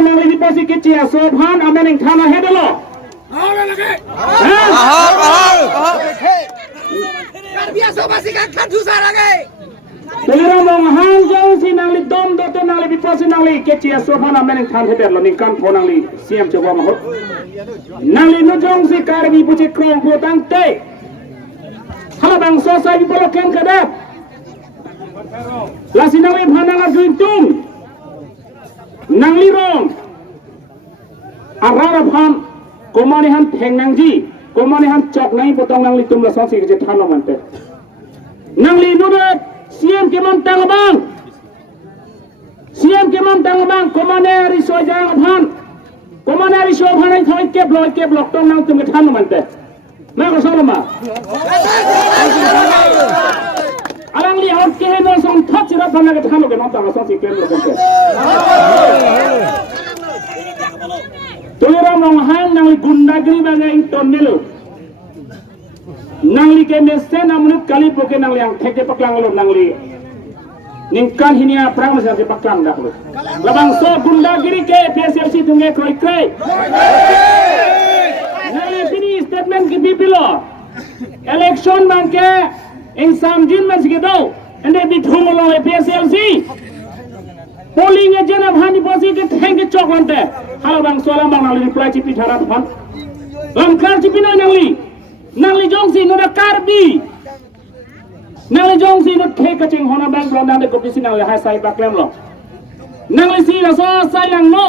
nang li posi ke chia so phan amen eng thana he de lo biasa masih kan susah lagi. Tolera mong hang jauh si nang li dom do te nang li posi nang li ke chia so phan amen eng than he de lo ning kan pho nang li siam choba ma ho nang li no jong si kar bi puche krong bo tang te hala bang so sai bi polo ken kadap la si nang li phana la juin tung nang li rong arara phan komani han theng nang ji komani han chok nai potong nang li tum la so si ke than lo man te nang li no de siam ke man tang bang siam ke man tang bang komane ri so jang phan komane ri so phan ai thoi ke blok tong nang tum ke than lo man te na ko so ma alang li out ke no song thot chira phan ke than lo ke no tang so si ke lo ke Tolera mong hang nang li gundagiri bagai inton nilu nang li ke mesen amunut kali poke nang li ang theke paklang lo nang li ningkan hinia prang masih ke paklang dak lo labang so gundagiri ke PSLC tunge kroi kroi nang li fini statement ke bipilo election bang ke ing samjin mas ke do ende bithung lo PSLC polling agent abhani posi ke thenge choklante halo bang solam bang nang li reply cipi tharat phan lamkar cipi nang li jongsi no da karbi nang li jongsi no theka ching hona bang blonda de kopisi nang li hai sai baklem lo nang li si la so sai lang no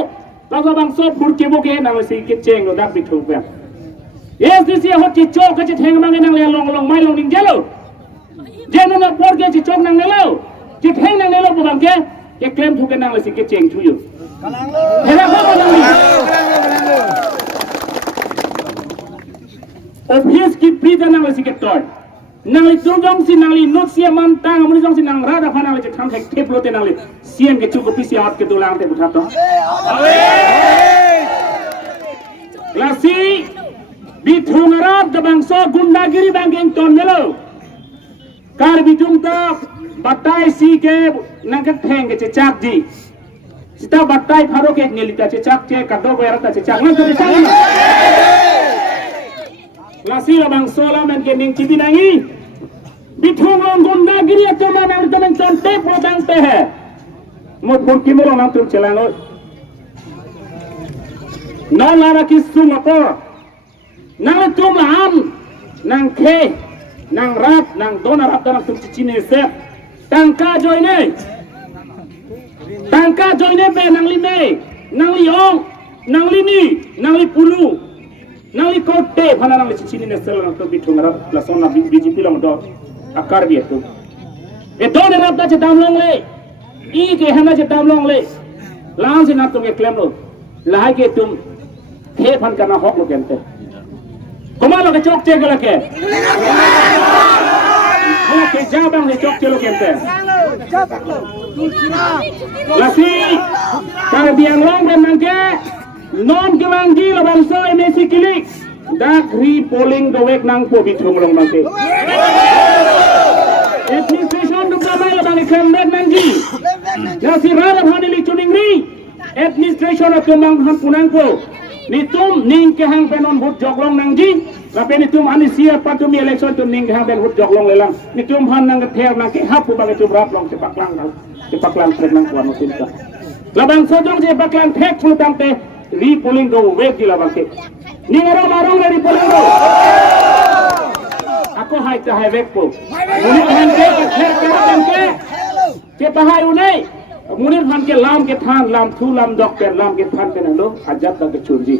la so bang so phur ke boke nang li si ke cheng no dak bi thuk pe yes this year hot chi chok ke theng bang nang li long mai long ding jelo jeno na por ke chi chok nang lo chi theng nang lo bu bang ke claim thuk ke nang li si ke cheng thu yu hela ko nang li obvious ki prida nang li si ke toy nang li jong si nang li not sia man tang amuni jong si nang rada pha nang li thang thek thep lo te nang li siem ke chu ko pisi out ke tulang te buthat to lasi bi thung arab da bang so gundagiri bang eng ton melo kar bi tung ta batai si ke nang ke theng ke chak ji sita batai pharo ke ngelita chak che kado ko yarata chak nang ke chak lasi bang sola men ke ning chibi nangi bithung long gundagiri to manang to men ton te potang te hai mo phur ki mo nang tum chelang lo no lara ki sum apo nang tum am nang khe nang rap nang dona rap nang tum chichine se tangka joine be nang li me nang li ong nang li ni nang li pulu nang li kote phana nang li chichine ne sel nang to bithung rap la sona BJP long do akar bi tu e dona rap da dam long le I ke hana je dam long le lang se na tum ke claim lo lahai ke tum the phan kana hok lo kente koma lo ke chok che gala ke hala ke jabang le chok che lo kente lasi kar biang long ben mangke nom ke wangji lo bang so MSC kilik dak ri polling do wek nang po bithung long mangke administration du kamai lo bang ikan ben mangji lasi rara phani li chuning ri administration atau mang han punang ko nitum ning ke hang penon hut joglong nang ji lape nitum ani sia patumi election tum ning ke hang ben hut joglong lelang nitum han nang ther nang ke hap ba ke tum rap long ke paklang trek nang kuan musim ka labang sojong je paklang thek thul tang te ri polling do wek di labang ke ning aro marong ri polling do ako hai ta hai wek po muni han ke ther ke pahai unai munir phan ke lam ke than lam thu lam dok ke lam ke than ke nalo ajat ta ke churji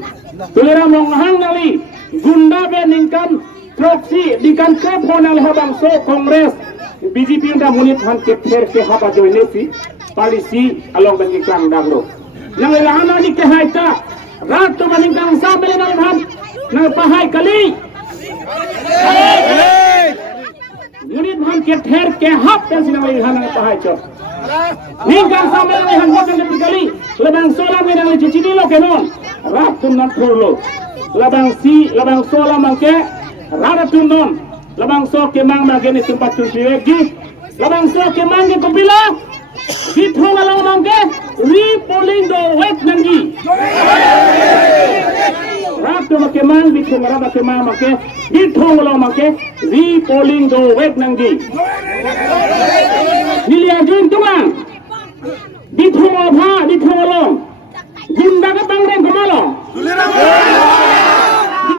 tolera mong hang nali gunda be ningkan proxy dikan ke phonal habang so congress BJP nda munir phan ke pher ke haba joine si policy along dengan iklan daglo nang lahana ni ke haita rat to maning kang sa bele nal phan nang pahai kali munir phan ke pher ke hap ten sinang lahana pahai cho ningkang sampai ni hanggap yang dipikali lebang sola merang le cici lo kenon rap tunan lo lebang sola mangke rara tunon lebang so ke mang mangke ni tempat cuci lagi lebang so ke mang ke kupila bithong alang mangke re polling do wet nangi sungara make ma make di thonglo make re-polling do web nanggi nilia join tungang di thonglo